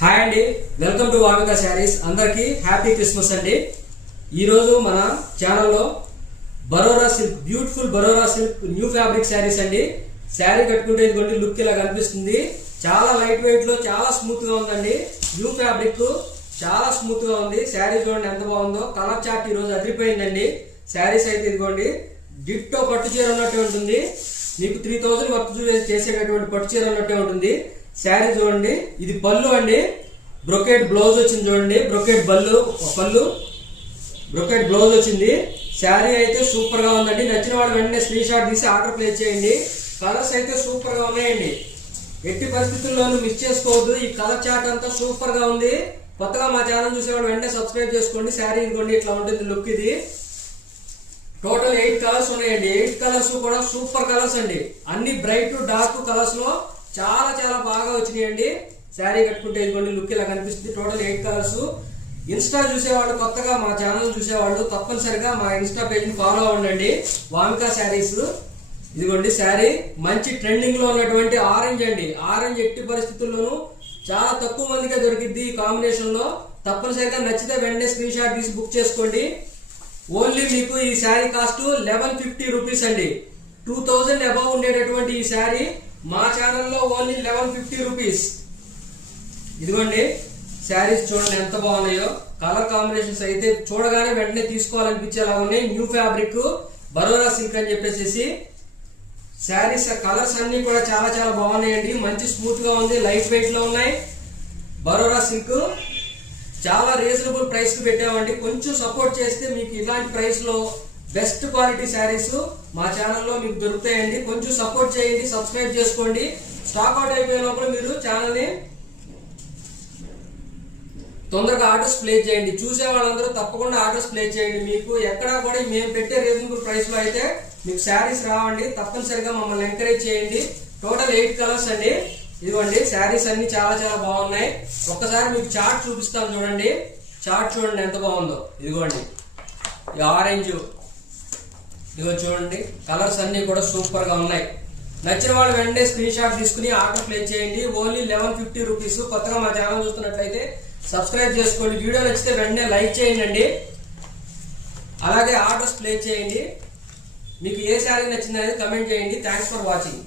Hi అండి, welcome to Vamika saris. అందరికి happy Christmas అండి. ఈరోజు మన ఛానల్లో బరోరా సిల్క్, బ్యూటిఫుల్ బరోరా సిల్క్ న్యూ ఫ్యాబ్రిక్ శారీస్ అండి. శారీ కట్టుకుంటే ఇదిగోండి లుక్ ఇలా కనిపిస్తుంది. చాలా లైట్ వెయిట్ లో చాలా స్మూత్ గా ఉందండి. న్యూ ఫ్యాబ్రిక్ చాలా స్మూత్ గా ఉంది. శారీ చూడండి ఎంత బాగుందో. కలర్ చార్ట్ ఈ రోజు అదిరిపోయిందండి. శారీస్ అయితే ఇదిగోండి డిట్టో పట్టు చీర ఉన్నట్టే ఉంటుంది. మీకు 3000 వర్క్ చేసేటటువంటి పట్టు చీర ఉన్నట్టే ఉంటుంది. శారీ చూడండి, ఇది పళ్ళు అండి. బ్రొకెట్ బ్లౌజ్ వచ్చింది చూడండి. బ్రొకెట్ పళ్ళు బ్రొకెట్ బ్లౌజ్ వచ్చింది. శారీ అయితే సూపర్ గా ఉందండి. నచ్చిన వాళ్ళు వెంటనే స్క్రీన్ షాట్ తీసి ఆర్డర్ ప్లేస్ చేయండి. కలర్స్ అయితే సూపర్ గా ఉన్నాయండి. ఎట్టి పరిస్థితుల్లోనూ మిస్ చేసుకోవద్దు. ఈ కలర్ చార్ట్ అంతా సూపర్ గా ఉంది. కొత్తగా మా ఛానల్ చూసేవాళ్ళు వెంటనే సబ్స్క్రైబ్ చేసుకోండి. శారీ ఇదిగోండి ఇట్లా ఉంటుంది లుక్. ఇది టోటల్ 8 కలర్స్ ఉన్నాయండి. 8 కలర్స్ కూడా సూపర్ కలర్స్ అండి. అన్ని బ్రైట్ డార్క్ కలర్స్ లో చాలా చాలా బాగా వచ్చినాయండి. శారీ కట్టుకుంటే ఇదిగోండి లుక్ ఇలా కనిపిస్తుంది. Total 8 colours. ఇన్స్టా చూసేవాళ్ళు, కొత్తగా మా ఛానల్ చూసేవాళ్ళు తప్పనిసరిగా మా ఇన్స్టా పేజ్ ని ఫాలో అవ్వండి. వామిక శారీస్. ఇదిగోండి శారీ మంచి ట్రెండింగ్ లో ఉన్నటువంటి ఆరెంజ్ అండి. ఆరెంజ్ ఎట్టి పరిస్థితుల్లోనూ చాలా తక్కువ మందికే దొరికిద్ది ఈ కాంబినేషన్ లో. తప్పనిసరిగా నచ్చితే వెంటనే స్క్రీన్ షాట్ తీసి బుక్ చేసుకోండి. ఓన్లీ మీకు ఈ శారీ కాస్ట్ 1150 రూపీస్ అండి. 2000 అబౌవ్ ఉండేటటువంటి ఈ శారీ మా ఛానల్లో ఓన్లీ 1150 రూపీస్. ఇదిగోండి శారీస్ చూడండి ఎంత బాగున్నాయో. కలర్ కాంబినేషన్స్ అయితే చూడగానే వెంటనే తీసుకోవాలనిపించేలా ఉన్నాయి. న్యూ ఫ్యాబ్రిక్ బరోరా సిల్క్ అని చెప్పేసి శారీస్ కలర్స్ అన్ని కూడా చాలా చాలా బాగున్నాయండి. మంచి స్మూత్ గా ఉంది. లైట్ వెయిట్ లో ఉన్నాయి. బరోరా సిల్క్ చాలా రీజనబుల్ ప్రైస్ కి పెట్టామండి. కొంచెం సపోర్ట్ చేస్తే మీకు ఇలాంటి ప్రైస్ లో బెస్ట్ క్వాలిటీ శారీస్ మా ఛానల్లో మీకు దొరుకుతాయండి. కొంచెం సపోర్ట్ చేయండి, సబ్స్క్రైబ్ చేసుకోండి. స్టాక్ అవుట్ అయిపోయే లోపల మీరు ఛానల్ ని తొందరగా ఆర్డర్స్ ప్లేస్ చేయండి. చూసే వాళ్ళందరూ తప్పకుండా ఆర్డర్స్ ప్లేస్ చేయండి. మీకు ఎక్కడా కూడా మేము పెట్టే రీజనబుల్ ప్రైస్ లో అయితే మీకు శారీస్ రావండి. తప్పనిసరిగా మమ్మల్ని ఎంకరేజ్ చేయండి. టోటల్ 8 కలర్స్ అండి. ఇదిగోండి శారీస్ అన్ని చాలా చాలా బాగున్నాయి. ఒక్కసారి మీకు చార్ట్ చూపిస్తాను చూడండి. చార్ట్ చూడండి ఎంత బాగుందో. ఇదిగోండి ఈ ఆరెంజ్, ఇదిగో చూడండి కలర్స్ అన్ని కూడా సూపర్ గా ఉన్నాయి. నచ్చిన వాళ్ళు వెంటనే స్క్రీన్ షాట్ తీసుకుని ఆర్డర్ ప్లేస్ చేయండి. Only 1150 rupees. కొత్తగా మా ఛానల్ చూస్తున్నట్లయితే సబ్స్క్రైబ్ చేసుకోండి. వీడియో నచ్చితే వెంటనే లైక్ చేయండి. అలాగే ఆర్డర్స్ ప్లేస్ చేయండి. మీకు ఏ శారీ నచ్చిందనేది కమెంట్ చేయండి. Thanks for watching.